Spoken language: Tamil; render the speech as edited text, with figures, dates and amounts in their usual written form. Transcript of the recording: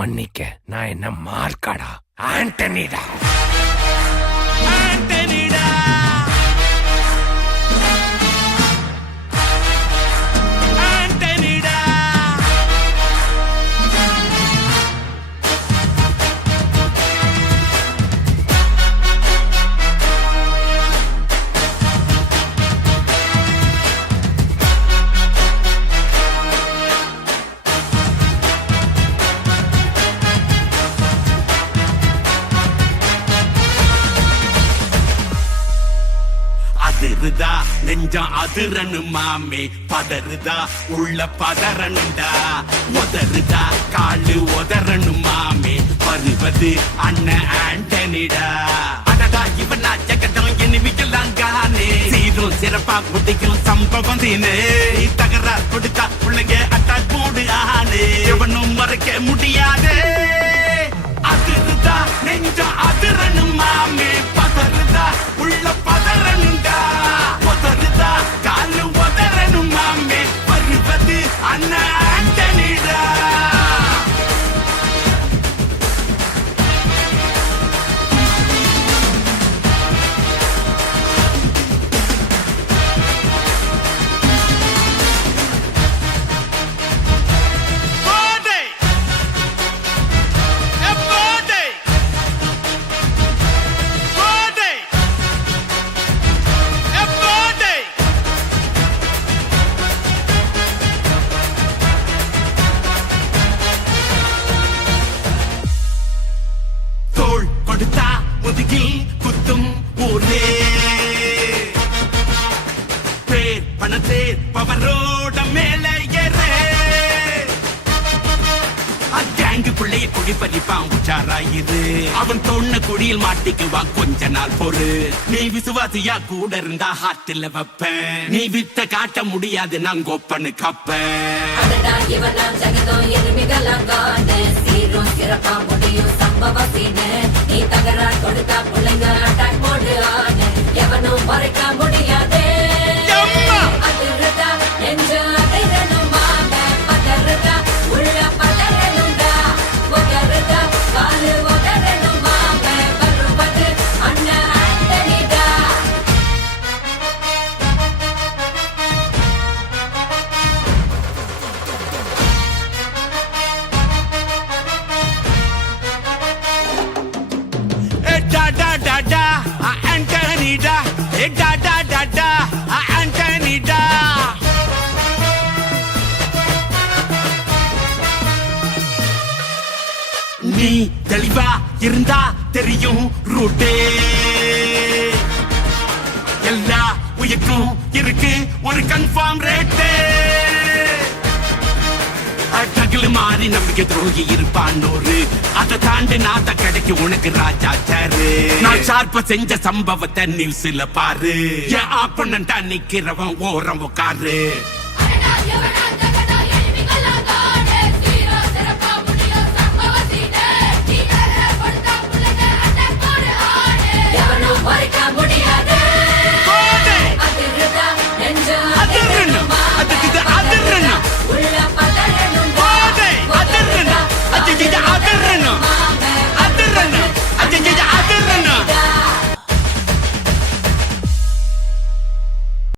மன்னிக்க, நான் என்ன மார்க்காடா? ஆண்டனிடா. அதிருதா நெஞ்சம் அதிரனு மாமே, பதறுதா உள்ள பதறனுண்டா, உதறுதா காலு உதறனு மாமே, வருவது அண்ணன் ஆண்டனிடா. அடடா இவனா ஜெகதம் எனிமிக்கலாம் காணே, சீரும் சிறப்பா குதிக்கும் சம்பவம் தீனே, தகரா கொடுத்தா பிள்ளைங்க அட்டாக் போடு ஆனே, எவனும் மறைக்க முடியாதே. அதிருதா நெஞ்சம் அதிரனு மாமே, பதறுதா உள்ள பதறனுண்டா, உதறுதா காலு உதறனு மாமே, வருவது அண்ணன் ஆண்டனிடா. முதுகில் குத்தும் ஊரே, பேர் பணத்தே பவரோட மேல ஏறே, அங்கேங்கு பிள்ளைய குடி பறிப்பான் உச்சாராயிரு, அவன் தொன்ன குடியில் மாட்டிக்குவான் கொஞ்ச நாள் பொறு, நீ விசுவாசியா கூட இருந்தா ஹாட்டில் வைப்பேன், நீ வித்த காட்ட முடியாது நான் கோப்பனு கப்பேன். சிறப்பா முடியும் சம்பவம் சீனு, நீ தகரா கொடுத்தா பிள்ளைங்க அட்டாக் போடு ஆனு, எவனும் மறைக்க முடியாதே. அதிருதா நெஞ்சு அதிரனும் மாமே, பதறுதா உள்ள பதறனுண்டா, உதறுதா காலு உதறனும் மாமே, வருவது அண்ணன் ஆண்டனிடா. Da da da da, Antonida. Da da da da, Antonida. நீ தெளிவா இருந்தா தெரியும் ரூட்டே, எல்லா உயிர்க்கும் இருக்கு ஒரு கன்ஃபார்ம் ரேட்டே, அட்டகில் மாறி நம்பிக்கை துரோகி இருப்பான்னோரு, அதை தாண்டி நாத்த கிடைக்கு உனக்கு ராஜா சாரு, நான் ஷார்ப்ப செஞ்ச சம்பவத்தை நியூஸ்ல பாரு, என் ஆப்பனண்டா நிக்கிறவன் ஓரம் உட்காரு.